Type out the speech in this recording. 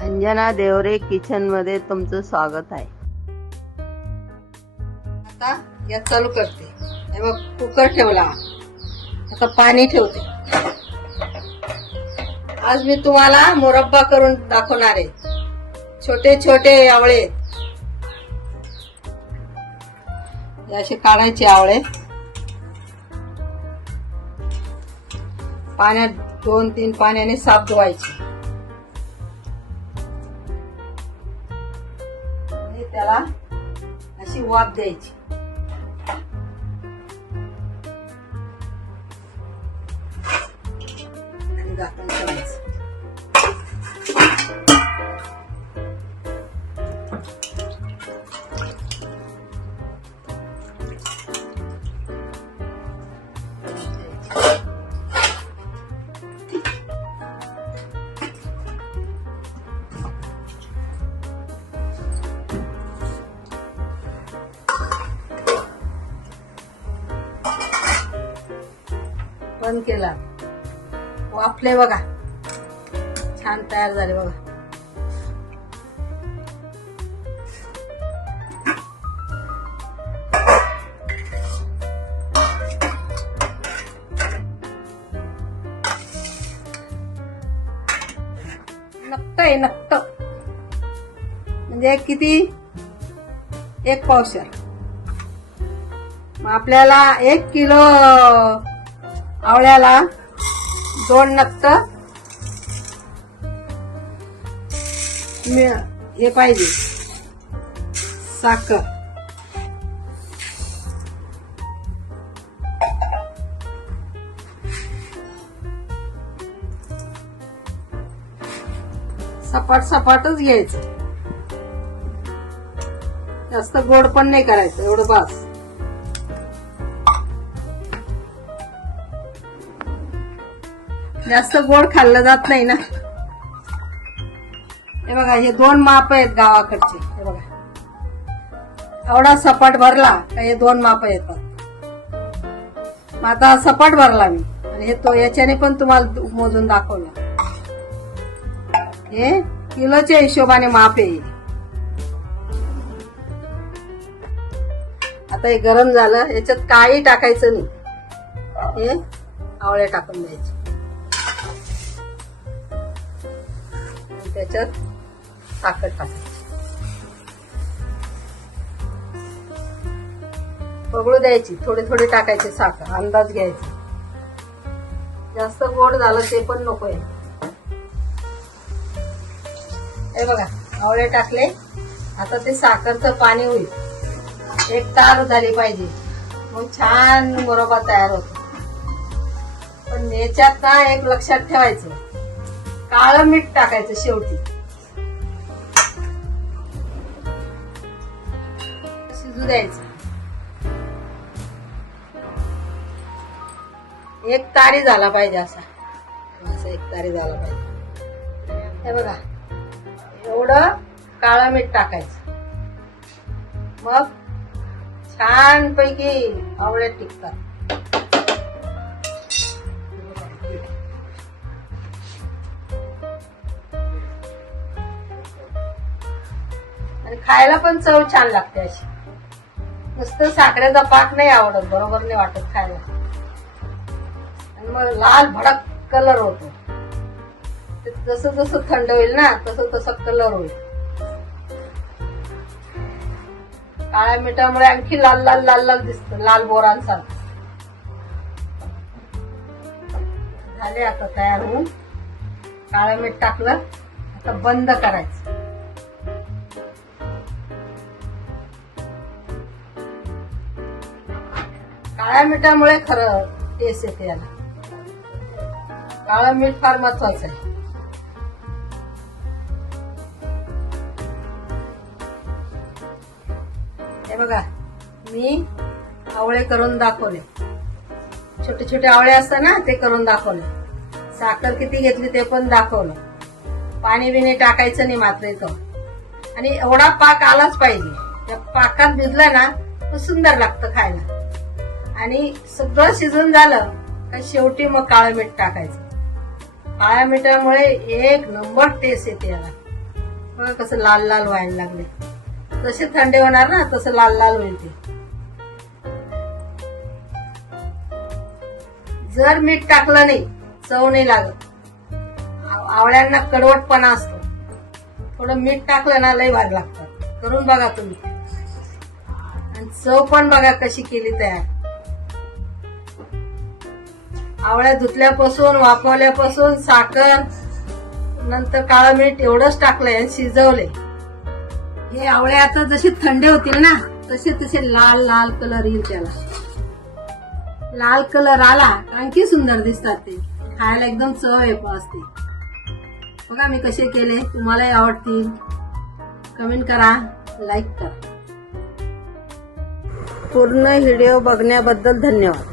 अंजना देवरे किचनमध्ये तुमचं स्वागत आहे. आता या चालू करते. मग कुकर ठेवला. आता पाणी ठेवते. आज मी तुम्हाला मुरब्बा करून दाखवणार आहे. छोटे छोटे आवळे. असे काढायचे आवळे. पाण्यात दोन तीन पाण्याने साफ धुवायचे. त्याला अशी वाफ द्यायची. आणि झाकण बंद केला. हो, वाफले बघा. छान तयार झाले बघा. नक्क आहे नक्क म्हणजे किती? एक पावशर. मग आपल्याला एक किलो आवळ्याला दोन नक्क मिळ- हे पाहिजे. साखर. सपाट सपाटच घ्यायचं. जास्त गोड पण नाही करायचं एवढं बास. जास्त गोड खाल्लं जात नाही ना. हे बघा हे दोन माप आहेत गावाकडचे. हे बघा. एवढा सपाट भरला का हे दोन माप येतात. मग आता सपाट भरला मी. आणि हे तो याच्याने पण तुम्हाला मोजून दाखवलं. हे किलोच्या हिशोबाने माप आहे. आता हे गरम झालं. याच्यात काही टाकायचं नाही. हे आवळ्या टाकून द्यायचे. त्याच्यात साखर टाकायची पगळू द्यायची थोडे थोडे टाकायचे साखर अंदाज घ्यायचा. जास्त गोड झालं ते पण नकोय हे बघा आवळे टाकले. आता ते साखरचं पाणी होईल. एक तार झाली पाहिजे. मग छान मुरबा तयार होतो. पण याच्यात ना एक लक्षात ठेवायचं. काळं मीठ टाकायचं शेवटी. शिजू द्यायचं. एक तारी झाला पाहिजे असा. असा एक तारी झाला पाहिजे. हे बघा एवढं काळं मीठ टाकायचं. मग छान पैकी आवळे टिकतात. आणि खायला पण चव छान लागते अशी. नुसतं साखरेचा पाक नाही आवडत बरोबर नाही वाटत खायला. आणि मग लाल भडक कलर होतो. ते जसं जसं थंड होईल ना तसं तसं कलर होईल. काळ्या मिठामुळे आणखी लाल लाल लाल लाल दिसत लाल बोरांसारखं. झाले आता तयार होऊन. काळं मीठ टाकलं आता बंद करायचं. काळ्या मिठामुळे खरं टेस्ट येते याला. काळं मीठ फार महत्वाचं आहे. हे बघा मी आवळे करून दाखवले. छोटे छोटे आवळे असतात ना ते करून दाखवले. साखर किती घेतली ते पण दाखवलं. पाणी बिणी टाकायचं नाही मात्र इथं. आणि एवढा पाक आलाच पाहिजे. त्या पाकात भिजला ना तो सुंदर लागतं खायला. आणि सगळं शिजून झालं का शेवटी मग काळं मीठ टाकायचं. काळ्या मिठामुळे एक नंबर टेस्ट येते याला. कसं लाल लाल व्हायला लागले. जसे थंडे होणार ना तसं लाल लाल होईल ते. जर मीठ टाकलं नाही चव नाही लागत. आव- आवळ्यांना कडवटपणा असतो. थोडं मीठ टाकलं ना लय भाग लागतं. करून बघा तुम्ही. आणि चव पण बघा कशी केली तयार. आवळ्या धुतल्यापासून वाफवल्यापासून साखर नंतर काळं मीठ एवढंच टाकलंय आणि शिजवले हे आवळे आता जसे थंडे होतील ना तसे तसे लाल लाल कलर येईल त्याला. लाल कलर आला आणखी सुंदर दिसतात ते. खायला एकदम चव आहे असते. बघा मी कसे केले तुम्हालाही आवडतील. कमेंट करा लाईक करा. पूर्ण व्हिडिओ बघण्याबद्दल धन्यवाद.